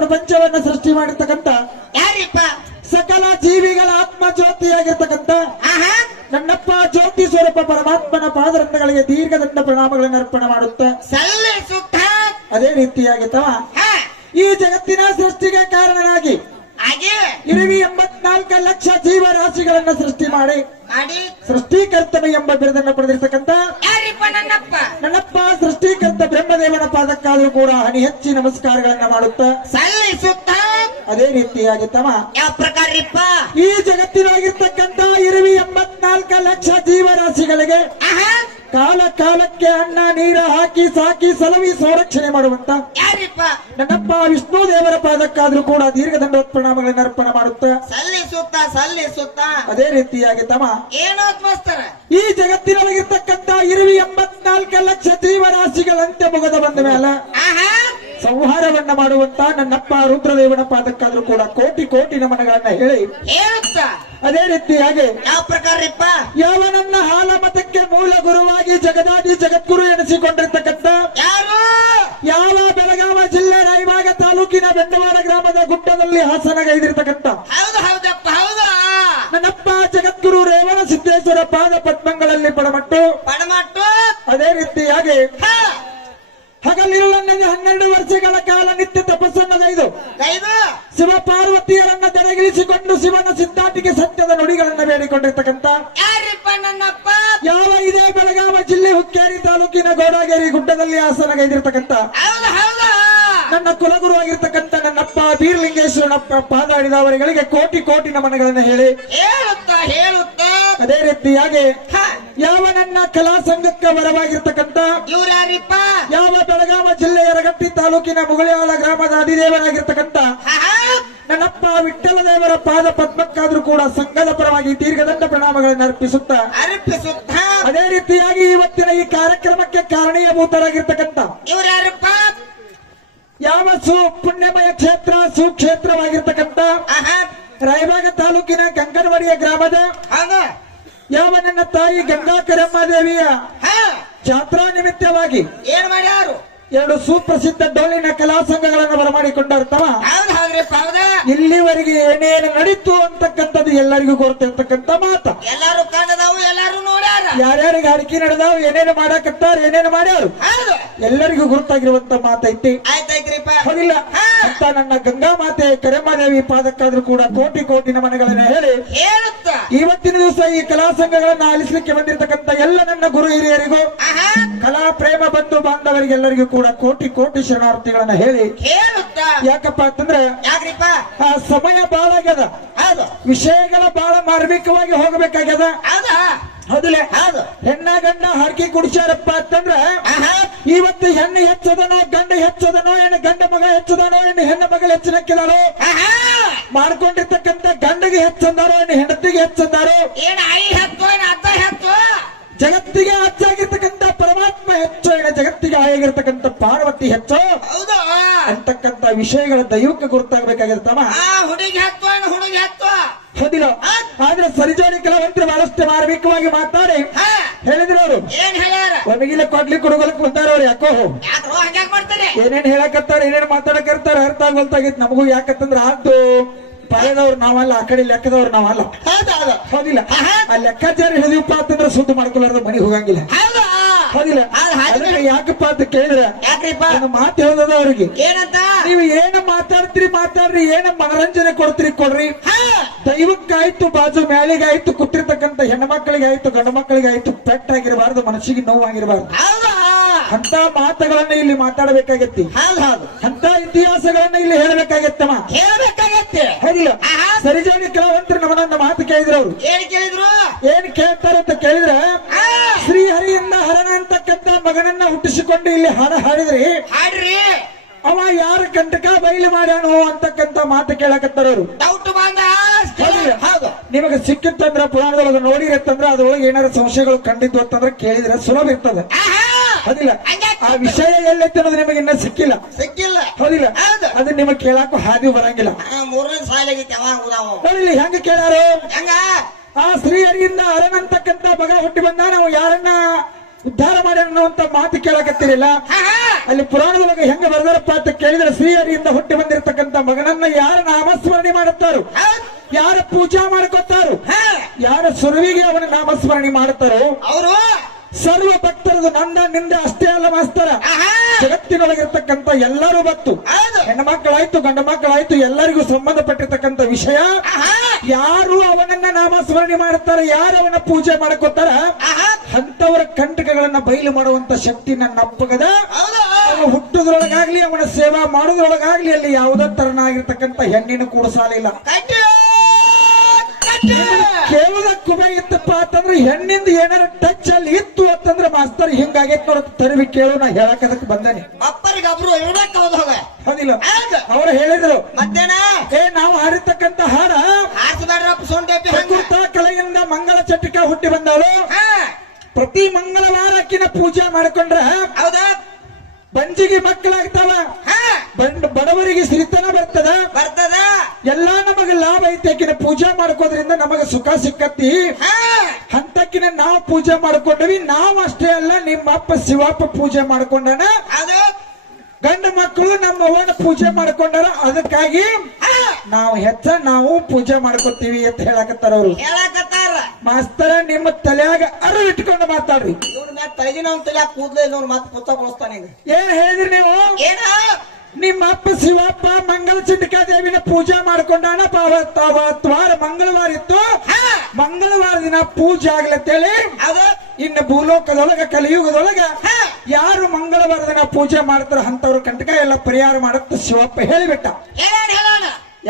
ಪ್ರಪಂಚವನ್ನ ಸೃಷ್ಟಿ ಮಾಡಿರ್ತಕ್ಕಂಥ ಯಾರಿಪ್ಪ? ಸಕಲ ಜೀವಿಗಳ ಆತ್ಮ ಜ್ಯೋತಿಯಾಗಿರ್ತಕ್ಕಂಥ ನನ್ನಪ್ಪ ಜ್ಯೋತಿ ಸ್ವರೂಪ ಪರಮಾತ್ಮನ ಪಾದರಂಧಗಳಿಗೆ ದೀರ್ಘದಂಡ ಪ್ರಣಾಮಗಳನ್ನು ಅರ್ಪಣೆ ಮಾಡುತ್ತ ಸಲ್ಲಿಸುತ್ತ ಅದೇ ರೀತಿಯಾಗಿ ತವ ಈ ಜಗತ್ತಿನ ಸೃಷ್ಟಿಗೆ ಕಾರಣನಾಗಿ ಹಾಗೆ ಇರುವಿ 84 ಲಕ್ಷ ಜೀವರಾಶಿಗಳನ್ನ ಸೃಷ್ಟಿ ಮಾಡಿ ಮಾಡಿ ಸೃಷ್ಟಿಕರ್ತನ ಎಂಬ ಬಿರುದನ್ನು ಪಡೆದಿರ್ತಕ್ಕಂಥ ಯಾರಿಪ್ಪ? ನನ್ನಪ್ಪ. ನನ್ನಪ್ಪ ಸೃಷ್ಟಿಕರ್ತ ಬ್ರಹ್ಮದೇವನ ಪಾದಕ್ಕಾದ್ರೂ ಕೂಡ ಹನಿ ಹೆಚ್ಚಿ ನಮಸ್ಕಾರಗಳನ್ನ ಮಾಡುತ್ತ ಸಲ್ಲಿಸುತ್ತ ಅದೇ ರೀತಿಯಾಗಿ ತಮ್ಮ ಯಾವ ಪ್ರಕಾರಪ್ಪ? ಈ ಜಗತ್ತಿನಾಗಿರ್ತಕ್ಕಂಥ ಇರುವಿ 84 ಲಕ್ಷ ಜೀವರಾಶಿಗಳಿಗೆ ಕಾಲ ಕಾಲಕ್ಕೆ ಅನ್ನ ನೀರ ಹಾಕಿ ಸಾಕಿ ಸಲವಿ ಸಂರಕ್ಷಣೆ ಮಾಡುವಂತ ಯಾರಿಪ್ಪ? ನನ್ನಪ್ಪ ವಿಷ್ಣು ದೇವರ ಪಾದಕ್ಕಾದ್ರೂ ಕೂಡ ದೀರ್ಘದಂಡ ಪ್ರಣಾಮಗಳನ್ನು ಅರ್ಪಣೆ ಮಾಡುತ್ತ ಸಲ್ಲಿಸುತ್ತ ಸಲ್ಲಿಸುತ್ತ ಅದೇ ರೀತಿಯಾಗಿ ತಮ್ಮ ಏನೋ ಮಸ್ತರ ಈ ಜಗತ್ತಿನೊಳಗಿರ್ತಕ್ಕಂಥ ಇರುವಿ 84 ಲಕ್ಷ ಜೀವರಾಶಿಗಳಂತೆ ಮುಗದ ಬಂದ ಮೇಲೆ ಸಂಹಾರವನ್ನ ಮಾಡುವಂತ ನನ್ನಪ್ಪ ರುದ್ರದೇವನ ಪಾದಕ್ಕಾದ್ರೂ ಕೂಡ ಕೋಟಿ ಕೋಟಿ ನಮನಗಳನ್ನ ಹೇಳಿ ಹೇಳುತ್ತ ಅದೇ ರೀತಿಯಾಗಿ ಯಾವ ಪ್ರಕಾರಪ್ಪ? ಯಾವನನ್ನ ಹಾಲ ಮತಕ್ಕೆ ಮೂಲ ಗುರುವಾಗಿ ಜಗದಾದಿ ಜಗದ್ಗುರು ಎನಿಸಿಕೊಂಡಿರ್ತಕ್ಕಂಥ ಯಾರು? ಯಾವ ಬೆಳಗಾವ ಜಿಲ್ಲೆ ರಾಯಬಾಗ ತಾಲೂಕಿನ ಬೆಂಡವಾಡ ಗ್ರಾಮದ ಗುಡ್ಡದಲ್ಲಿ ಹಾಸನಗೈದಿರ್ತಕ್ಕಂಥ ಹೌದು ಹೌದಪ್ಪ ಹೌದಾ ನನ್ನಪ್ಪ ಜಗದ್ಗುರು ರೇವಣ ಸಿದ್ದೇಶ್ವರ ಪಾದ ಪದ್ಮಗಳಲ್ಲಿ ಪಡಮಟ್ಟು ಪಡಮಟ್ಟು ಅದೇ ರೀತಿಯಾಗಿ ಹಗಲಿರುಳನ್ನ 12 ವರ್ಷಗಳ ಕಾಲ ನಿತ್ಯ ತಪಸ್ಸನ್ನಗೈದು ಕೈದು ಶಿವ ಪಾರ್ವತಿಯರನ್ನ ತೆರೆಗಿಳಿಸಿಕೊಂಡು ಶಿವನ ಸಿದ್ಧಾಂತಿಗೆ ಸತ್ಯದ ನುಡಿಗಳನ್ನ ಬೇಡಿಕೊಂಡಿರ್ತಕ್ಕಂಥ ಯಾರಿಪ್ಪ? ನನ್ನಪ್ಪ. ಯಾವ ಇದೇ ಬೆಳಗಾವ ಜಿಲ್ಲೆ ಹುಕ್ಕೇರಿ ತಾಲೂಕಿನ ಗೋಡಾಗೇರಿ ಗುಡ್ಡದಲ್ಲಿ ಆಸನಗೈದಿರ್ತಕ್ಕಂಥ ಹೌದು ಹೌದಾ ನನ್ನ ಕುಲಗುರು ಆಗಿರ್ತಕ್ಕಂಥ ನನ್ನಪ್ಪ ಬೀರ್ಲಿಂಗೇಶ್ವರನಪ್ಪ ಪಾದ ಹಿಡಿದವರಿಗೆ ಕೋಟಿ ಕೋಟಿ ನಮನಗಳನ್ನ ಹೇಳಿ ಹೇಳುತ್ತ ಹೇಳುತ್ತ ಅದೇ ರೀತಿಯಾಗಿ ಯಾವ ನನ್ನ ಕಲಾ ಸಂಘಕ್ಕೆ ವರವಾಗಿರ್ತಕ್ಕಂಥ ಇವ್ರು ಯಾರಿಪ್ಪ? ಯಾವ ಬೆಳಗಾವ ಜಿಲ್ಲೆ ಯರಗಟ್ಟಿ ತಾಲೂಕಿನ ಮುಗಳಿಯಾಳ ಗ್ರಾಮದ ಅಧಿದೇವನಾಗಿರ್ತಕ್ಕಂಥ ನನ್ನಪ್ಪ ವಿಠ್ಠಲ ದೇವರ ಪಾದ ಪದ್ಮಕ್ಕಾದ್ರೂ ಕೂಡ ಸಂಘದ ಪರವಾಗಿ ದೀರ್ಘದಂಡ ಪ್ರಣಾಮಗಳನ್ನು ಅರ್ಪಿಸುತ್ತ ಅರ್ಪಿಸುತ್ತ ಅದೇ ರೀತಿಯಾಗಿ ಇವತ್ತಿನ ಈ ಕಾರ್ಯಕ್ರಮಕ್ಕೆ ಕಾರಣೀಯಭೂತರಾಗಿರ್ತಕ್ಕಂಥ ಇವ್ರು ಯಾರಪ್ಪ? ಯಾವ ಪುಣ್ಯಮಯ ಕ್ಷೇತ್ರ ಸುಕ್ಷೇತ್ರವಾಗಿರ್ತಕ್ಕಂಥ ರಾಯಬಾಗ ತಾಲೂಕಿನ ಗಂಗನವಾಡಿಯ ಗ್ರಾಮದ ಹೌದು ಯಾವ ನನ್ನ ತಾಯಿ ಗಂಗಾ ಕರಮ್ಮ ದೇವಿಯ ಜಾತ್ರಾ ನಿಮಿತ್ತವಾಗಿ ಏನ್ ಮಾಡ್ಯಾರು? 2 ಸುಪ್ರಸಿದ್ಧ ಡೊಳ್ಳಿನ ಕಲಾ ಸಂಘಗಳನ್ನು ಬರಮಾಡಿಕೊಂಡಿರ್ತಾವ. ಹೌದು ಹೌದ್ರಿಪ್ಪ ಹೌದ. ಇಲ್ಲಿವರೆಗೆ ಏನೇನು ನಡೀತು ಅಂತಕ್ಕಂಥದ್ದು ಎಲ್ಲರಿಗೂ ಗೊತ್ತಿರ್ತಕ್ಕಂಥ ಮಾತ. ಎಲ್ಲಾರು ಕಂಡದಾವು ಎಲ್ಲಾರು ನೋಡ್ಯಾರ. ಯಾರ್ಯಾರಿಗೆ ಅಡಿಕೆ ನಡೆದಾವ್ ಏನೇನು ಮಾಡಾಕತ್ತಾರ ಏನೇನು ಮಾಡ್ಯಾರು ಹೌದು ಎಲ್ಲರಿಗೂ ಗುರುತಾಗಿರುವಂತ ಮಾತೈತಿ. ಆಯ್ತಾಯ್ತ್ರಿಪ್ಪ ಹೌದಿಲ್ಲ ಅಂತ ನನ್ನ ಗಂಗಾ ಮಾತೆ ಕರೆಮಾದೇವಿ ಪಾದಕ್ಕಾದ್ರೂ ಕೂಡ ಕೋಟಿ ಕೋಟಿ ನಮನಗಳನ್ನ ಹೇಳಿ ಹೇಳುತ್ತ ಇವತ್ತಿನ ದಿವಸ ಈ ಕಲಾ ಸಂಘಗಳನ್ನ ಆಲಿಸ್ಲಿಕ್ಕೆ ಬಂದಿರತಕ್ಕಂಥ ಎಲ್ಲ ನನ್ನ ಗುರು ಹಿರಿಯರಿಗೂ ಕಲಾ ಪ್ರೇಮ ಬಂಧು ಬಾಂಧವರಿಗೆಲ್ಲರಿಗೂ ಕೂಡ ಕೋಟಿ ಕೋಟಿ ಶರಣಾರ್ಥಿಗಳನ್ನ ಹೇಳಿ ಹೇಳುತ್ತ ಯಾಕಪ್ಪ ಅಂತಂದ್ರೆ ಯಾಕ್ರಿಪ್ಪ? ಆ ಸಮಯ ಬಾಳ ಆಗ್ಯದ, ಹೌದು ವಿಷಯಗಳ ಬಹಳ ಮಾರ್ಮಿಕವಾಗಿ ಹೋಗಬೇಕಾಗ್ಯದ. ಹೌದಾ ಹೌದಿಲ್ಲ ಹೌದು ಹೆಣ್ಣ ಗಂಡ ಹರಕೆ ಕುಡಿಸ್ಯಾರಪ್ಪ ಅಂತಂದ್ರ ಇವತ್ತು ಹೆಣ್ಣು ಹೆಚ್ಚದನೋ ಗಂಡ ಹೆಚ್ಚದನೋ ಏನು ಗಂಡ ಮಗ ಹೆಚ್ಚದನೋ ಏನು ಹೆಣ್ಣು ಮಗಳು ಹೆಚ್ಚಿನಕ್ಕಿದಾರೋ ಮಾಡ್ಕೊಂಡಿರ್ತಕ್ಕಂಥ ಗಂಡಗೆ ಹೆಚ್ಚಂದಾರೋ ಏನು ಹೆಂಡತಿಗೆ ಹೆಚ್ಚಂದಾರೋ ಏನ್ ಐ ಹತ್ತು ಏನ್ ಅರ್ಧ ಹತ್ತು ಜಗತ್ತಿಗೆ ಹೆಚ್ಚಾಗಿರ್ತಕ್ಕಂಥ ಪರಮಾತ್ಮ ಹೆಚ್ಚು ಏನ ಜಗತ್ತಿಗೆ ಆಗಿರ್ತಕ್ಕಂಥ ಪಾರ್ವತಿ ಹೆಚ್ಚು ಹೌದಾ ಅಂತಕ್ಕಂಥ ವಿಷಯಗಳ ದೈವಕ್ಕೆ ಗುರುತಾಗಬೇಕಾಗಿರ್ತವ. ಹುಡುಗಿ ಹತ್ತು ಏನ್ ಹುಡುಗಿ ಹತ್ತು ಹೌದಿಲ್ಲ ಆದ್ರೆ ಸರಿಜೋಡಿ ಕೆಲವಂತರು ಬಹಳಷ್ಟು ಮಾರ್ಮಿಕವಾಗಿ ಮಾತಾಡಿ ಹೇಳಿದ್ರು ಅವರು ಏನ್ ಹೇಳ್ಯಾರ? ಒಣಗಿಲ ಕೊಡ್ಲಿ ಕೊಡಗಲಕ್ ಬಂದಾರ ಅವ್ರು. ಯಾಕೋ ಯಾಕ್ರೋ ಹಂಗ್ಯಾಕ್ ಮಾಡ್ತಾರೆ? ಏನೇನ್ ಹೇಳಕತ್ತಾರ ಏನೇನ್ ಮಾತಾಡಕರ್ತಾರ ಅರ್ಥ ಆಗೋಲ್ತಾಗಿತ್ತು ನಮಗೂ. ಯಾಕಂತಂದ್ರ ಅದು ಪಡೆದವ್ರು ನಾವಲ್ಲ, ಆ ಕಡೆ ಲೆಕ್ಕದವ್ರು ನಾವಲ್ಲ. ಹೌದಿಲ್ಲ ಆ ಲೆಕ್ಕಾಚಾರ ಹೇಳಿದಪ್ಪ ಅಂತಂದ್ರೆ ಸುದ್ದಿ ಮಾಡ್ಕೊಳ್ಳಾರ್ದ ಮನೆಗೆ ಹೋಗಂಗಿಲ್ಲ. ಹೌದಿಲ್ಲ ಅದಕ್ಕೆ ಯಾಕಪ್ಪ ಅಂತ ಕೇಳಿದ್ರೆ ಯಾಕ್ರಿಪ್ಪ? ನನ್ನ ಮಾತು ಹೇಳದ ಅವ್ರಿಗೆ ಏನಂತ? ನೀವು ಏನು ಮಾತಾಡ್ತೀರಿ ಮಾತಾಡ್ರಿ, ಏನು ಮನರಂಜನೆ ಕೊಡ್ತೀರಿ ಕೊಡ್ರಿ. ದೈವಕ್ಕಾಯ್ತು ಬಾಜು ಮ್ಯಾಲಿಗಾಯ್ತು ಕೂತಿರ್ತಕ್ಕಂಥ ಹೆಣ್ಮಕ್ಳಿಗೆ ಆಯ್ತು ಗಂಡು ಮಕ್ಕಳಿಗೆ ಆಯ್ತು ಪೆಟ್ಟಾಗಿರಬಾರ್ದು, ಮನಸ್ಸಿಗೆ ನೋವಾಗಿರಬಾರ್ದು. ಅಂತ ಮಾತುಗಳನ್ನ ಇಲ್ಲಿ ಮಾತಾಡಬೇಕಾಗತ್ತಿ. ಅಂತ ಇತಿಹಾಸಗಳನ್ನ ಇಲ್ಲಿ ಹೇಳಬೇಕಾಗತ್ತಮ್ಮ, ಹೇಳ್ಬೇಕಾಗತ್ತೆ. ಹೌದಿಲ್ಲ ಸರಿಜೋಡಿ ಕೆಲವಂತರು ನಮ್ಮನ್ನ ಮಾತು ಕೇಳಿದ್ರು. ಅವ್ರು ಏನ್ ಕೇಳಿದ್ರು? ಏನ್ ಕೇಳ್ತಾರೆ ಅಂತ ಕೇಳಿದ್ರೆ ಶ್ರೀಹರಿಯಿಂದ ಹರಣ ಅಂತಕ್ಕಂಥ ಮಗನನ್ನ ಹುಟ್ಟಿಸಿಕೊಂಡು ಇಲ್ಲಿ ಹಾಡ ಹಾಡಿದ್ರಿ ಹಾಡ್ರಿ ಅವ ಯಾರ ಕಂಟಕ ಬಯಲು ಮಾಡ್ಯಾನೋ ಅಂತಕ್ಕಂಥ ಮಾತು ಕೇಳಕತ್ತಾರ ಅವರು. ಡೌಟ್ ಬಂದ ಹೌದು ನಿಮಗೆ ಸಿಕ್ಕಿತ್ತಂದ್ರ ಪುರಾಣದೊಳಗೆ ನೋಡಿರತ್ತಂದ್ರ ಅದ್ರೊಳಗೆ ಏನಾದ್ರು ಸಂಶಯಗಳು ಕಂಡಿದ್ದು ಅಂತಂದ್ರೆ ಕೇಳಿದ್ರೆ ಸುಲಭ ಇರ್ತದೆ. ಹೌದಿಲ್ಲ ಆ ವಿಷಯ ಎಲ್ಲೈತೆ ಅನ್ನೋದು ನಿಮಗೆ ಇನ್ನ ಸಿಕ್ಕಿಲ್ಲ. ಹೌದಿಲ್ಲ ಅದು ನಿಮಗೆ ಕೇಳಾಕು ಹಾದಿ ಬರಂಗಿಲ್ಲ. 3ನೇ ಸಾಲಾಗೈತಿ ಹೌದಿಲ್ಲ ಹೆಂಗ ಕೇಳಾರು? ಆ ಶ್ರೀಹರಿಯಿಂದ ಹರನಂತಕ್ಕಂಥ ಮಗ ಹುಟ್ಟಿ ಬಂದ ನಾವು ಯಾರನ್ನ ಉದ್ಧಾರ ಮಾಡ್ಯಾನ ಅನ್ನುವಂತ ಮಾತು ಕೇಳಕತ್ತಿರಿಲ್ಲ. ಅಲ್ಲಿ ಪುರಾಣದೊಳಗೆ ಹೆಂಗ ಬರೆದಾರಪ್ಪ ಅಂತ ಕೇಳಿದ್ರೆ ಶ್ರೀಹರಿಯಿಂದ ಹುಟ್ಟಿ ಬಂದಿರತಕ್ಕಂತ ಮಗನನ್ನ ಯಾರ ನಾಮಸ್ಮರಣೆ ಮಾಡುತ್ತಾರೋ, ಯಾರ ಪೂಜಾ ಮಾಡ್ಕೊತಾರೋ, ಯಾರ ಸುರುವಿಗೆ ಅವನ ನಾಮಸ್ಮರಣೆ ಮಾಡುತ್ತಾರೋ ಅವರು ಸರ್ವ ಭಕ್ತರದು ನಂದ ನಿಂದೆ ಅಷ್ಟೇ ಅಲ್ಲ ಮಾಸ್ತರ, ಜಗತ್ತಿನೊಳಗಿರ್ತಕ್ಕಂಥ ಎಲ್ಲರೂ ಬತ್ತು, ಹೆಣ್ಣು ಮಕ್ಕಳಾಯ್ತು ಗಂಡು ಮಕ್ಕಳಾಯ್ತು ಎಲ್ಲರಿಗೂ ಸಂಬಂಧಪಟ್ಟಿರ್ತಕ್ಕಂಥ ವಿಷಯ. ಯಾರು ಅವನನ್ನ ನಾಮಸ್ಮರಣೆ ಮಾಡುತ್ತಾರೆ, ಯಾರು ಅವನ ಪೂಜೆ ಮಾಡ್ಕೋತಾರ ಅಂತವರ ಕಂಟಕಗಳನ್ನ ಬಯಲು ಮಾಡುವಂತ ಶಕ್ತಿ ನನ್ನ ಅಪ್ಪಗದ. ಅವನು ಹುಟ್ಟುದ್ರೊಳಗಾಗ್ಲಿ ಅವನ ಸೇವಾ ಮಾಡೋದ್ರೊಳಗಾಗ್ಲಿ ಅಲ್ಲಿ ಯಾವುದೇ ತರನಾಗಿರ್ತಕ್ಕಂಥ ಹೆಣ್ಣಿನ ಕೂಡ ಸಾಲಿಲ್ಲ. ಕೇಳೋದಕ್ಕೂ ಇತ್ತಪ್ಪ ಅಂತಂದ್ರೆ ಹೆಣ್ಣಿಂದ ಏನಾರ ಟಚ್ ಅಲ್ಲಿ ಇತ್ತು ಅಂತಂದ್ರೆ ಮಾಸ್ತರ್ ಹಿಂಗಾಗೈತ್ ನೋಡ ತರವಿ ಕೇಳು, ನಾ ಹೇಳಕದಕ್ಕೆ ಬಂದೇನೆ. ಅಪ್ಪರಿಗೆ ಒಬ್ರು ಇರ್ಬೇಕು ಹೋಗ ಹೌದಿಲ್ಲ, ಅವ್ರು ಹೇಳಿದ್ರು ಮತ್ತೇನ ನಾವು ಹಾಡಿರ್ತಕ್ಕಂಥ ಹಾಡ ಹಾರಿಸಬೇಡ್ರಪ್ಪ ಸೋಂಟೇಪಿ ಪ್ರಕೃತ ಕಲೆಯಿಂದ ಮಂಗಳ ಚಟಿಕ ಹುಟ್ಟಿ ಬಂದವಳು. ಪ್ರತಿ ಮಂಗಳವಾರ ಆಕಿನ ಪೂಜೆ ಮಾಡ್ಕೊಂಡ್ರ ಹೌದಾ ಬಂಜಿಗೆ ಮಕ್ಕಳಾಗ್ತಾವ, ಬಡವರಿಗೆ ಸಿರಿತನ ಬರ್ತದ, ಎಲ್ಲಾ ನಮಗ ಲಾಭ ಐತಿ. ಆಕಿನ ಪೂಜೆ ಮಾಡ್ಕೋದ್ರಿಂದ ನಮಗ ಸುಖ ಸಿಕ್ಕತ್ತಿ. ಅಂತಕಿನ ನಾವು ಪೂಜೆ ಮಾಡ್ಕೊಂಡ್ವಿ. ನಾವು ಅಷ್ಟೇ ಅಲ್ಲ, ನಿಮ್ಮ ಅಪ್ಪ ಶಿವಪ್ಪ ಪೂಜೆ ಮಾಡ್ಕೊಂಡನ, ಗಂಡು ಮಕ್ಕಳು ನಮ್ಮ ಅವ್ವನ ಪೂಜೆ ಮಾಡ್ಕೊಂಡಾರ. ಅದಕ್ಕಾಗಿ ನಾವು ಪೂಜೆ ಮಾಡ್ಕೊತೀವಿ ಅಂತ ಹೇಳಕತ್ತಾರ ಅವರು. ಮಾಸ್ತರ ನಿಮ್ಮ ತಲೆಯಾಗ ಅರು ಇಟ್ಕೊಂಡು ಮಾತಾಡ್ರಿ. ತಲೆಗಿನ ತಲೆ ಕೂದಲೇ ಮತ್ತೆ ಪುಸ್ತಕ ಕೊಡಿಸ್ತಾನೆ. ಏನ್ ಹೇಳಿದ್ರಿ ನೀವು? ನಿಮ್ಮ ಅಪ್ಪ ಶಿವಪ್ಪ ಮಂಗಳ ಚಂಡಿಕಾ ದೇವಿನ ಪೂಜೆ ಮಾಡ್ಕೊಂಡಾನ. ಮಂಗಳವಾರ ಇತ್ತು, ಮಂಗಳವಾರ ದಿನ ಪೂಜೆ ಆಗ್ಲತ್ತೇಳಿ ಇನ್ನು ಭೂಲೋಕದೊಳಗ ಕಲಿಯುಗದೊಳಗ ಯಾರು ಮಂಗಳವಾರ ದಿನ ಪೂಜೆ ಮಾಡ್ತಾರ ಅಂತವ್ರ ಕಂಟಕ ಎಲ್ಲ ಪರಿಹಾರ ಮಾಡತ್ತ ಶಿವಪ್ಪ ಹೇಳಿಬಿಟ್ಟ.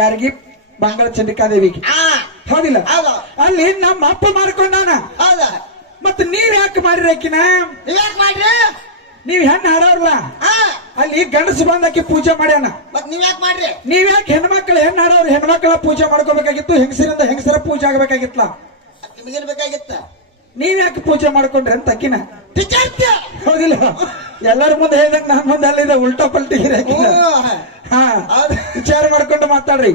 ಯಾರಿಗೆ? ಮಂಗಳ ಚಂಡಿಕಾ ದೇವಿಗೆ. ಹೌದಿಲ್ಲ? ಅಲ್ಲಿ ನಮ್ಮ ಅಪ್ಪ ಮಾಡ್ಕೊಂಡಾನ. ಮತ್ತ ನೀವ್ ಯಾಕೆ ಮಾಡ್ರಿ ಆಕಿನ? ನೀವ್ ಹೆಣ್ಣು ಹಾಡೋರ್ಲ, ಅಲ್ಲಿ ಗಂಡಸು ಬಂದಾಕಿ ಪೂಜೆ ಮಾಡ್ಯಾನ. ನೀವ್ ಯಾಕೆ ಹೆಣ್ಮಕ್ಳು ಹೆಣ್ಣು ಹಾಡೋರು ಹೆಣ್ಮಕ್ಳ ಪೂಜೆ ಮಾಡ್ಕೋಬೇಕಾಗಿತ್ತು, ಹೆಂಗಸರಿಂದ ಹೆಂಗಸರ ಪೂಜೆ ಆಗ್ಬೇಕಾಗಿತ್ತಲ್ಲ. ನೀವ್ ಯಾಕೆ ಪೂಜೆ ಮಾಡ್ಕೊಂಡ್ರಿ ಅಂತ ಅಕ್ಕಿನ? ಹೌದಿಲ್ಲ? ಎಲ್ಲರ ಮುಂದೆ ಹೇಳ್ದಂಗ ನಾನ್ ಮುಂದೆ ಅಲ್ಲಿದೆ ಉಲ್ಟಾ ಪಲ್ಟಿ ವಿಚಾರ ಮಾಡ್ಕೊಂಡು ಮಾತಾಡ್ರಿ.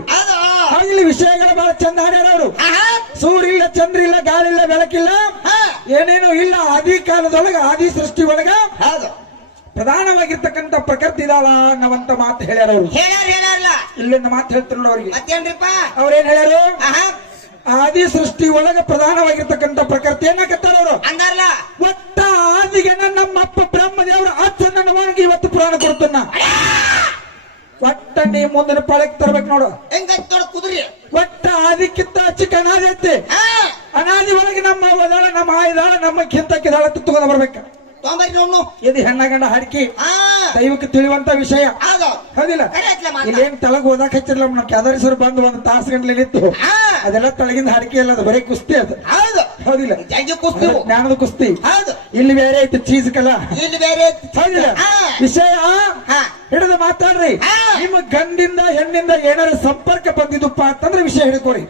ಇಲ್ಲಿ ವಿಷಯಗಳು ಬಹಳ ಚಂದ ಹಾಡ್ಯಾರವ್ರು. ಸೂರ್ಯ ಇಲ್ಲ, ಚಂದ್ರ ಇಲ್ಲ, ಗಾಳಿ ಇಲ್ಲ, ಬೆಳಕಿಲ್ಲ, ಏನೇನು ಇಲ್ಲ. ಆದಿ ಕಾಲದೊಳಗ ಆದಿ ಸೃಷ್ಟಿ ಒಳಗ ಪ್ರಧಾನವಾಗಿರ್ತಕ್ಕಂಥ ಪ್ರಕೃತಿ ಇದಾಳ ಅನ್ನುವಂತ ಮಾತು ಹೇಳ್ಯಾರವ್ರು. ಇಲ್ಲೊಂದು ಮಾತು ಹೇಳ್ತಾರೆ ಅವ್ರಿಗೆ. ಅವ್ರೇನ್ ಹೇಳ್ಯಾರು? ಆದಿ ಸೃಷ್ಟಿ ಒಳಗ ಪ್ರಧಾನವಾಗಿರ್ತಕ್ಕಂಥ ಪ್ರಕೃತಿ ಏನಾಕತ್ತಾರ ಅವರು? ಒಟ್ಟ ಆದಿಗೆ ನಮ್ಮಪ್ಪ ಬ್ರಹ್ಮದೇವ್ರ ಅಚ್ಚನ್ನ ಒಣಗಿ ಇವತ್ತು ಪುರಾಣ ಕೊಡ್ತಾನ. ಒಟ್ಟ ನೀ ಮುಂದಿನ ಪಾಳಕ್ ತರ್ಬೇಕು ನೋಡು. ಕುದುರೆ ಒಟ್ಟ ಆದಿಕ್ಕಿಂತ ಚಿಕ್ಕ ಅನಾದಿ ಐತಿ. ಅನಾದಿ ಒಳಗೆ ನಮ್ಮ ಅವದಾಳ, ನಮ್ಮ ಆಯ್ದಾಳ, ನಮ್ಮ ಕಿಂತಕ್ಕಿದಾಳ ತಗೊಂಡ ಬರ್ಬೇಕ. ಇದು ಹೆಣ್ಣ ಗಂಡ ಹಾಡಿಕೆ ದೈವಕ್ಕೆ ತಿಳಿಯುವಂತ ವಿಷಯ. ಹೌದಿಲ್ಲ? ಇಲ್ಲೇನ್ ತಳಗ್ ಓದಾಕ್ ಹಚ್ಚಿರ್ಲ ಕ್ಯಾದರೀಶ್ವರ ಬಂದು ಒಂದು ತಾಸು ಗಂಟ್ಲೆ ನಿಂತು ಅದೆಲ್ಲ ತಳಗಿಂದ ಹಾಡಿಕೆ ಅಲ್ಲ, ಅದು ಬರೀ ಕುಸ್ತಿ. ಅದು ಹೌದಿಲ್ಲ? ಜ್ಞಾನದ ಕುಸ್ತಿ. ಇಲ್ಲಿ ಬೇರೆ ಐತಿ ಚೀಸ್ ಕಲ, ಇಲ್ಲಿ ಬೇರೆ. ಹೌದಿಲ್ಲ? ವಿಷಯ ಹಿಡಿದು ಮಾತಾಡ್ರಿ. ನಿಮ್ಮ ಗಂಡಿಂದ ಹೆಣ್ಣಿಂದ ಏನಾರ ಸಂಪರ್ಕ ಬಂದಿದ್ದಪ್ಪ ಅಂತಂದ್ರೆ ವಿಷಯ ಹಿಡ್ಕೊರಿ.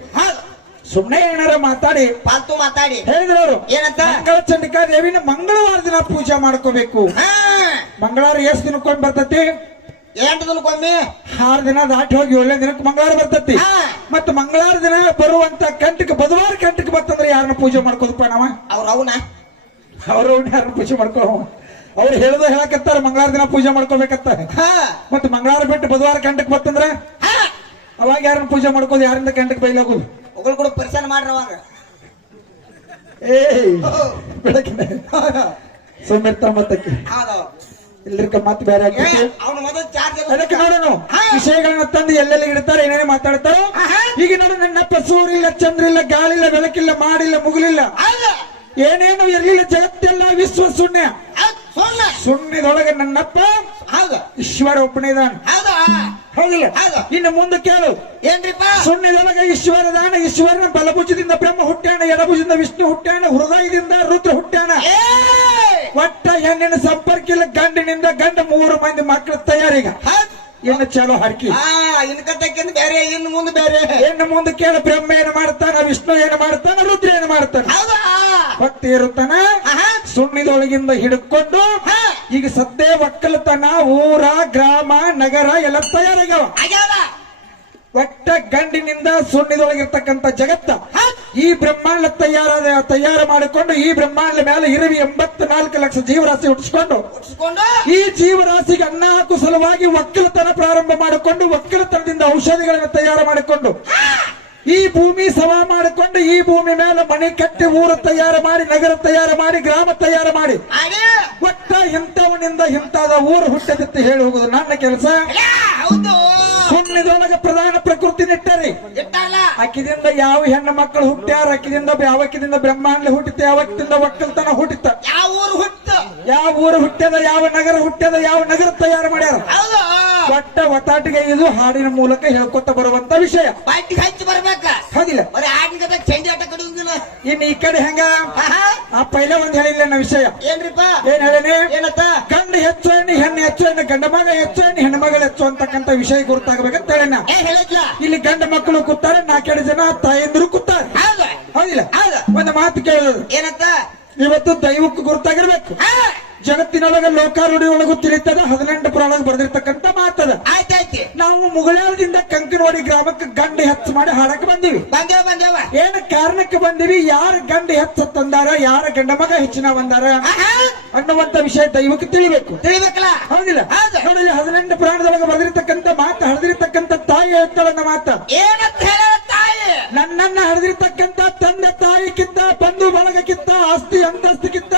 ಸುಮ್ನೆ ಏನಾರ ಮಾತಾಡಿ ಪಾಲ್ತು ಮಾತಾಡಿ ಹೇಳಿದ್ರು ಅವರು. ಏನಂತ? ಮಂಗಳ ಚಂಡಿಕಾ ದೇವಿನ ಮಂಗಳವಾರ ದಿನ ಪೂಜೆ ಮಾಡ್ಕೋಬೇಕು. ಮಂಗಳವಾರ ಎಷ್ಟು ದಿನಕ್ಕೊಮ್ಮೆ ಬರ್ತತಿ? 8 ದಿನಕ್ಕೊಮ್ಮೆ. 6 ದಿನ ದಾಟಿ ಹೋಗಿ 7ನೇ ದಿನಕ್ಕೆ ಮಂಗಳವಾರ ಬರ್ತತಿ. ಮತ್ತ ಮಂಗಳವಾರ ದಿನ ಬರುವಂತ ಕಂಟಕ್ಕೆ ಬುಧವಾರ ಕಂಟಕ್ಕೆ ಬರ್ತಂದ್ರೆ ಯಾರನ್ನ ಪೂಜೆ ಮಾಡ್ಕೋದಪ್ಪ ನಾವ? ಅವ್ರವ್ನ ಯಾರನ್ನ ಪೂಜೆ ಮಾಡ್ಕೋ? ಅವ್ರು ಹೇಳದ ಹೇಳಕತ್ತಾರ ಮಂಗಳವಾರ ದಿನ ಪೂಜೆ ಮಾಡ್ಕೋಬೇಕತ್ತ. ಮತ್ತ ಮಂಗಳವಾರ ಬಿಟ್ಟು ಬುಧವಾರ ಕಂಟಕ್ಕೆ ಬರ್ತಂದ್ರ ಅವಾಗ ಯಾರನ್ನ ಪೂಜೆ ಮಾಡ್ಕೋದು? ಯಾರಿಂದ ಕಂಟಕ್ಕೆ ಬೈಲಾಗೋದು? ಕೂಡ ಪರಿಚಯ ಮಾಡ್ರವಾಗ. ಬೆಳಕಿನ ಸೋಮಿರ್ತ ಮತ್ತಕ್ಕೆ ಇಲ್ರಿಕ ಮತ್ತೆ ಬೇರೆ ಅದಕ್ಕೆ ನೋಡೋಣ ವಿಷಯಗಳನ್ನ ತಂದು ಎಲ್ಲೆಲ್ಲಿ ಇಡ್ತಾರೆ, ಏನೇನೇ ಮಾತಾಡ್ತಾರೋ. ಈಗ ನೋಡು, ನನ್ನಪ್ಪ ಸೂರ್ಯ ಇಲ್ಲ, ಚಂದ್ರ ಇಲ್ಲ, ಗಾಳಿ ಇಲ್ಲ, ಬೆಳಕಿಲ್ಲ, ಮಾಡಿಲ್ಲ, ಮುಗಿಲಿಲ್ಲ, ಏನೇನು ಇರ್ಲಿಲ್ಲ, ಜಗತ್ತೆಲ್ಲ ವಿಶ್ವ ಶೂನ್ಯ. ಶೂನ್ಯದೊಳಗೆ ನನ್ನಪ್ಪ ಈಶ್ವರ ಒಬ್ಬನೇ ಇದಾನ. ಹೌದಿಲ್ಲ? ಇನ್ನು ಮುಂದೆ ಕೇಳು. ಏನ್ರಿಪ್ಪ? ಶೂನ್ಯದೊಳಗೆ ಈಶ್ವರ ದಾನ. ಈಶ್ವರನ ಬಲಭುಜದಿಂದ ಬ್ರಹ್ಮ ಹುಟ್ಟ್ಯಾಣ, ಎಡಭುಜದಿಂದ ವಿಷ್ಣು ಹುಟ್ಟ್ಯಾಣ, ಹೃದಯದಿಂದ ರುದ್ರ ಹುಟ್ಟ್ಯಾಣ. ಒಟ್ಟ ಹೆಣ್ಣಿನ ಸಂಪರ್ಕ ಇಲ್ಲ, ಗಂಡಿನಿಂದ ಗಂಡ 3 ಮಂದಿ ಮಕ್ಕಳು ತಯಾರೀಗ. ಇನ್ನು ಚಲೋ ಹಾಕಿ ಇನ್ಕಂತ ಬೇರೆ, ಇನ್ನು ಮುಂದೆ ಬೇರೆ. ಇನ್ನು ಮುಂದೆ ಕೇಳ. ಬ್ರಹ್ಮ ಏನು ಮಾಡ್ತಾನ, ವಿಷ್ಣು ಏನು ಮಾಡ್ತಾನ, ರುದ್ರ ಏನು ಮಾಡ್ತಾನ, ಭಕ್ತಿ ಇರುತ್ತಾನ. ಸುಣ್ಣಿದೊಳಗಿಂದ ಹಿಡ್ಕೊಂಡು ಈಗ ಸದ್ಯ ಒಕ್ಕಲತನ, ಊರ, ಗ್ರಾಮ, ನಗರ ಎಲ್ಲ ತಯಾರಾಗ್ಯಾವ. ಒಟ್ಟ ಗಂಡಿನಿಂದ ಸುಣ್ಣಿದೊಳಗಿರ್ತಕ್ಕಂಥ ಜಗತ್ತ ಈ ಬ್ರಹ್ಮಾಂಡ ತಯಾರು ಮಾಡಿಕೊಂಡು ಈ ಬ್ರಹ್ಮಾಂಡ ಮೇಲೆ ಇರವಿ 84 ಲಕ್ಷ ಜೀವರಾಶಿ ಹುಟ್ಟಿಸಿಕೊಂಡು ಉಟ್ಸ್ಕೊಂಡು ಈ ಜೀವರಾಶಿಗೆ ಅನ್ನ ಹಾಕುವ ಸಲುವಾಗಿ ಒಕ್ಕಲತನ ಪ್ರಾರಂಭ ಮಾಡಿಕೊಂಡು ಒಕ್ಕಲತನದಿಂದ ಔಷಧಿಗಳನ್ನು ತಯಾರು ಮಾಡಿಕೊಂಡು ಈ ಭೂಮಿ ಸಮ ಮಾಡಿಕೊಂಡು ಈ ಭೂಮಿ ಮೇಲೆ ಮನೆ ಕಟ್ಟಿ ಊರು ತಯಾರು ಮಾಡಿ ನಗರ ತಯಾರು ಮಾಡಿ ಗ್ರಾಮ ತಯಾರು ಮಾಡಿ ಅದೇ ಒಟ್ಟ ಇಂಥವನಿಂದ ಇಂತಾದ ಊರು ಹುಟ್ಟದಿತ್ತು ಹೇಳಿ ಹೋಗುದು ನನ್ನ ಕೆಲಸ. ಹೌದು ಸುಮ್ಮನಿದೊಳಗ ಪ್ರಧಾನ ಪ್ರಕೃತಿ ನಿಟ್ಟರಿ ಇಟ್ಟಲ್ಲ ಅಕ್ಕಿದಿಂದ ಯಾವ ಹೆಣ್ಣು ಮಕ್ಕಳು ಹುಟ್ಟ್ಯಾರ ಯಾವಕ್ಕಿದಿಂದ ಬ್ರಹ್ಮಾಂಡ ಹುಟ್ಟಿತ ಯಾವಕ್ಕಿಂದ ಒಕ್ಕಲ್ತನ ಹುಟ್ಟಿತ ಯಾವ ಊರು ಹುಟ್ಟು ಯಾವ ಊರು ಹುಟ್ಟ್ಯದ ಯಾವ ನಗರ ಹುಟ್ಟ್ಯದ ಯಾವ ನಗರ ತಯಾರು ಮಾಡ್ಯಾರ ಹೌದು ಒಟ್ಟ ಒತ್ತಾಟಿಗೆ ಇದು ಹಾಡಿನ ಮೂಲಕ ಹೇಳ್ಕೊತ ಬರುವಂತ ವಿಷಯ. ಬಾಟಿ ಹಚ್ಚಿ ಬರ್ಬೇಕ ಹೌದಿಲ್ಲ? ಬರೀ ಆಡಿನ ಚಂಡಿ ಆಟ ಕಡುವುದಿಲ್ಲ. ಇನ್ನು ಈ ಕಡೆ ಹೆಂಗ ಆ ಪೈಲ ಒಂದ್ ಹೇಳಿಲ್ಲ ನನ್ನ ವಿಷಯ ಏನ್ರಿಪ್ಪ ಏನ್ ಹೇಳೇನೆ ಏನತ್ತ ಗಂಡು ಹೆಚ್ಚು ಹೆಣ್ಣು ಹೆಣ್ಣು ಹೆಚ್ಚು ಹೆಣ್ಣು ಗಂಡ ಮಗ ಹೆಚ್ಚು ಹೆಣ್ಣು ಹೆಣ್ಣು ಮಗಳು ಹೆಚ್ಚು ಅಂತಕ್ಕಂತ ವಿಷಯ ಗುರುತಾಗಬೇಕಂತ ಹೇಳೇನ. ಹೇಳಿದ್ಲ ಇಲ್ಲಿ ಗಂಡ ಮಕ್ಕಳು ಕೂತಾರೆ 4 ಜನ ತಾಯಂದಿರು ಕೂತಾರೆ ಹೌದು ಹೌದಿಲ್ಲ? ಹೌದು ಒಂದು ಮಾತು ಕೇಳೋದು ಏನತ್ತ ಇವತ್ತು ದೈವಕ್ಕೂ ಗುರುತಾಗಿರ್ಬೇಕು. ಜಗತ್ತಿನೊಳಗ ಲೋಕಾರೂಢಿ ಒಳಗೂ ತಿಳಿತದ 18 ಪುರಾಣ ಬರ್ದಿರ್ತಕ್ಕಂತ ಮಾತದ. ಆಯ್ತಾಯ್ತಿ ನಾವು ಮುಗಳಾಲದಿಂದ ಕಂಕನವಾಡಿ ಗ್ರಾಮಕ್ಕೆ ಗಂಡ ಹೆಚ್ಚು ಮಾಡಿ ಹಾಡಕ್ಕೆ ಬಂದಿವಿ. ಬಂದೇವ ಏನ ಕಾರಣಕ್ಕೆ ಬಂದಿವಿ? ಯಾರ ಗಂಡ ಹೆಚ್ಚು ತಂದಾರ ಯಾರ ಗಂಡ ಮಗ ಹೆಚ್ಚಿನ ಬಂದಾರ ಅನ್ನುವಂತ ವಿಷಯ ದೈವಕ್ಕೆ ತಿಳಿಬೇಕು. ತಿಳಿಬೇಕಲ್ಲ ಹೌದಿಲ್ಲ? ಹೌದು. ನೋಡಿ 18 ಪುರಾಣದೊಳಗೆ ಬರೆದಿರ್ತಕ್ಕಂತ ಮಾತು ಹರಿದಿರ್ತಕ್ಕಂತ ತಾಯಿ ಹೇಳ್ತಾಳನ್ನ ಮಾತ ಏನಂತ ಹೇಳ ತಾಯಿ ನನ್ನನ್ನ ಹರಿದಿರ್ತಕ್ಕಂತ ತಂದೆ ತಾಯಿಗಿಂತ ಬಂಧು ಬಳಗಕ್ಕಿಂತ ಆಸ್ತಿ ಅಂತಸ್ತಿಗಿಂತ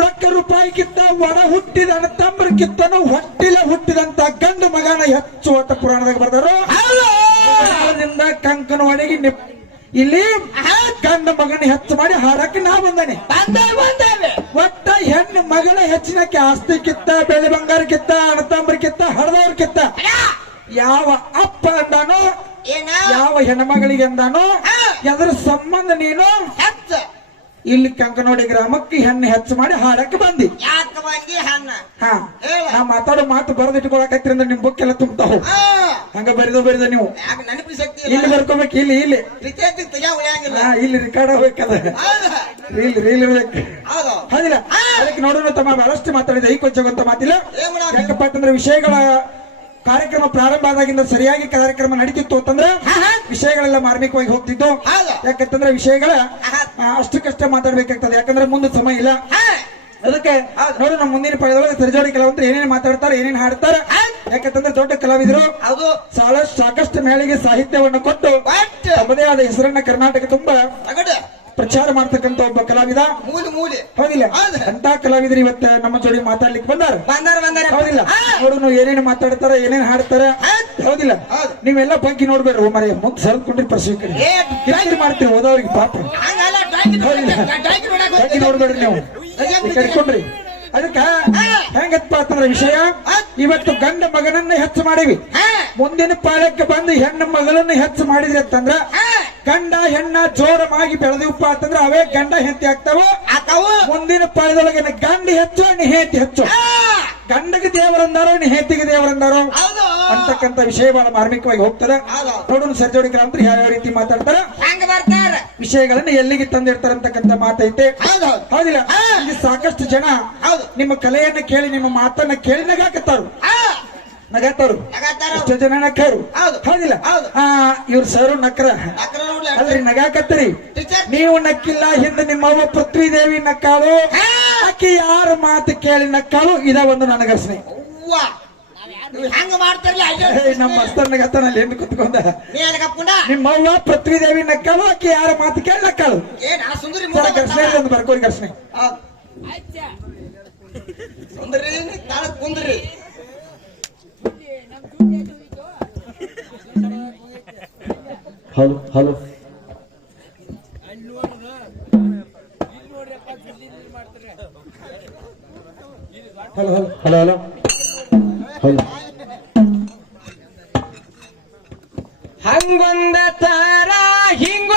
ರೊಕ್ಕ ರೂಪಾಯಿಗಿಂತ ಒಡ ಹುಟ್ಟಿದ ಅಣ್ಣತಮ್ಮರಿಗಿಂತನೂ ಹೊಟ್ಟಿಲೆ ಹುಟ್ಟಿದಂತ ಗಂಡು ಮಗನ ಹೆಚ್ಚು ಅಂತ ಪುರಾಣದಾಗ ಬರ್ದಾರು. ಕಾಲದಿಂದ ಕಂಕನವಾಡಿಗೆ ಇಲ್ಲಿ ಗಂಡ ಮಗನ ಹೆಚ್ಚು ಮಾಡಿ ಹಾಡಕ್ಕೆ ನಾ ಬಂದಾನೆ. ಒಟ್ಟ ಹೆಣ್ಣು ಮಗಳ ಹೆಚ್ಚಿನಕ್ಕೆ ಆಸ್ತಿಕ್ಕಿತ್ತ ಬೆಳೆ ಬಂಗಾರಕ್ಕಿತ್ತ ಅಣ್ಣತಮ್ಮರಿಗಿತ್ತ ಹಡದವ್ರಕ್ಕಿತ್ತ ಯಾವ ಅಪ್ಪ ಅಂದಾನೋ ಯಾವ ಹೆಣ್ಮಗಳಿಗೆ ಅಂದಾನೋ ಎದ್ರ ಸಂಬಂಧ ನೀನು ಇಲ್ಲಿ ಕಂಕನೋಡಿ ಗ್ರಾಮಕ್ಕೆ ಹೆಣ್ಣು ಹೆಚ್ಚು ಮಾಡಿ ಹಾಡಕ್ಕೆ ಬಂದಿ. ಯಾಕ ಬಂದಿ ಹಣ್ಣ ಹಾ ನಾ ಮಾತಾಡೋ ಮಾತು ಬರೆದಿಟ್ಕೊಳಕತ್ರಿ ಅಂದ್ರೆ ನಿಮ್ ಬುಕ್ ಎಲ್ಲ ತುಂಬ್ತಾವು. ಹಂಗ ಬರಿದ ನೀವು ಯಾಕ ನೆನಪಿ ಶಕ್ತಿ ಇಲ್ಲಿ ಬರ್ಕೋಬೇಕು. ಇಲ್ಲಿ ಪ್ರೀತಿ ತೆಗಿಯ ಉಳಿಯಂಗಿಲ್ಲ. ಇಲ್ಲಿ ರೆಕಾರ್ಡ್ ಆಗ್ಬೇಕದ ರೀಲ್ ಇರ್ಬೇಕು. ಹೌದು ಹೌದಿಲ್ಲ? ಅದಕ್ಕೆ ನೋಡೋಣ ತಮ್ಮ ಬಹಳಷ್ಟು ಮಾತಾಡಿದ ಈ ಕೊಂಚಗೊಂತ ಮಾತಿಲ್ಲ. ಏನ್ ಮಾಡೋದು? ಯಾಕಪ್ಪ ಅಂತಂದ್ರೆ ವಿಷಯಗಳ ಕಾರ್ಯಕ್ರಮ ಪ್ರಾರಂಭ ಆದಾಗಿಂದ ಸರಿಯಾಗಿ ಕಾರ್ಯಕ್ರಮ ನಡೀತಿತ್ತು ಅಂತಂದ್ರೆ ವಿಷಯಗಳೆಲ್ಲ ಮಾರ್ಮಿಕವಾಗಿ ಹೋಗ್ತಿತ್ತು. ಹೌದು ಯಾಕಂತಂದ್ರೆ ವಿಷಯಗಳ ಅಷ್ಟಕ್ಕಷ್ಟೇ ಮಾತಾಡ್ಬೇಕಾಗ್ತದೆ. ಯಾಕಂದ್ರೆ ಮುಂದೆ ಸಮಯ ಇಲ್ಲ. ಅದಕ್ಕೆ ನೋಡಿ ನಮ್ಮ ಮುಂದಿನ ಪದದೊಳಗೆ ಸರಿಜೋಡಿ ಕೆಲವಂತರು ಏನೇನು ಮಾತಾಡ್ತಾರೆ ಏನೇನು ಹಾಡ್ತಾರೆ. ಯಾಕಂತಂದ್ರೆ ದೊಡ್ಡ ಕಲಾವಿದರು ಹೌದು ಸಾಕಷ್ಟು ಮೇಳಿಗೆ ಸಾಹಿತ್ಯವನ್ನು ಕೊಟ್ಟು ತಮ್ಮದೇ ಆದ ಹೆಸರನ್ನ ಕರ್ನಾಟಕ ತುಂಬಾ ಪ್ರಚಾರ ಮಾಡ್ತಕ್ಕಂತ ಒಬ್ಬ ಕಲಾವಿದ. ಮೂಲಿ ಹೌದಿಲ್ಲ? ಅಂತ ಕಲಾವಿದರು ಇವತ್ತು ನಮ್ಮ ಜೋಡಿ ಮಾತಾಡ್ಲಿಕ್ಕೆ ಬಂದಾರ. ಹೌದಿಲ್ಲ? ನೋಡು ಏನೇನು ಮಾತಾಡ್ತಾರ ಏನೇನು ಹಾಡ್ತಾರ. ಹೌದಿಲ್ಲ? ನೀವೆಲ್ಲ ಬಗ್ಗೆ ನೋಡ್ಬೇಡ್ರಿ ಮರ ಮುಂದೆ ಸರಿದ್ಕೊಂಡ್ರಿ ಪರಿಸ್ಥಿತಿ ಮಾಡ್ತೀರಿ ಹೋದವ್ರಿಗೆ ಪಾಪ. ಬಗ್ಗೆ ನೋಡ್ಬೇಡ್ರಿ ನೀವು ಕರ್ಕೊಂಡ್ರಿ. ಅದಕ್ಕ ಹೆಂಗಪ್ಪ ಅಂತಂದ್ರೆ ವಿಷಯ ಇವತ್ತು ಗಂಡ ಮಗನನ್ನ ಹೆಚ್ಚು ಮಾಡಿವಿ. ಮುಂದಿನ ಪಾಳ್ಯಕ್ಕೆ ಬಂದು ಹೆಣ್ಣು ಮಗಳನ್ನು ಹೆಚ್ಚು ಮಾಡಿದ್ರಿ ಅಂತಂದ್ರ ಗಂಡ ಹೆಣ್ಣ ಜೋರವಾಗಿ ಬೆಳೆದಿವಪ್ಪ ಅಂತಂದ್ರೆ ಅವೇ ಗಂಡ ಹೆಂಡತಿ ಆಗ್ತಾವ. ಮುಂದಿನ ಪಾಳ್ಯದೊಳಗೆ ಗಂಡ ಹೆಚ್ಚು ಹೆಂಡತಿ ಹೆಚ್ಚು. ಗಂಡಗೆ ದೇವರಂದಾರೋ ಹೆಂಡತಿಗೆ ದೇವರಂದಾರೋ ಅಂತಕ್ಕಂತ ವಿಷಯ ಬಹಳ ಮಾರ್ಮಿಕವಾಗಿ ಹೋಗ್ತದೆ. ನೋಡೋಣ ಸರ್ಜೋಡಿ ಗ್ರಾಮರು ಯಾವ ರೀತಿ ಮಾತಾಡ್ತಾರ ವಿಷಯಗಳನ್ನ ಎಲ್ಲಿಗೆ ತಂದಿರ್ತಾರ ಅಂತಕ್ಕಂತ ಮಾತೈತೆ. ಹೌದಿಲ್ಲ? ಇಲ್ಲಿ ಸಾಕಷ್ಟು ಜನ ನಿಮ್ಮ ಕಲೆಯನ್ನ ಕೇಳಿ ನಿಮ್ಮ ಮಾತನ್ನ ಕೇಳಿ ನಗಾಕತ್ತಾರು. ಎಷ್ಟೋ ಜನ ನಕ್ಕರು. ಹೌದಿಲ್ಲ? ಇವ್ರ ಸರು ನಕ್ರ ಅಲ್ರಿ ನಗಾಕತ್ತರಿ. ನೀವು ನಕ್ಕಿಲ್ಲ. ಹಿಂದೆ ನಿಮ್ಮವ್ವ ಪೃಥ್ವಿ ದೇವಿ ನಕ್ಕಾಳು. ಆಕಿ ಯಾರ ಮಾತು ಕೇಳಿ ನಕ್ಕಾಳು. ಇದ ಒಂದು ನನ್ನ ಘರ್ಷಣೆ. ಹೆಂಗ ಮಾಡ್ತಾರಲ್ಲ ನಮ್ಮ ಮಸ್ತರ್ನಗತ್ತಾನ ಅಲ್ಲಿ ಎಂದು ಕುತ್ಕೊಂಡ ನಿಮ್ಮವ್ವ ಪೃಥ್ವಿ ದೇವಿ ನಕ್ಕಾಳು. ಆಕಿ ಯಾರ ಮಾತು ಕೇಳಿ ನಕ್ಕಾಳು. ಘರ್ಷಣೆ ಒಂದು ಬರ್ಕೋರಿ ಘರ್ಷಣೆ. ಸುಂದರಿ ತಾಳಕ್ ಕುಂದ್ರಿ. Hello hello hello hello hello hello ಹಂಗೊಂದ ತಾರ ಹಿಂಗ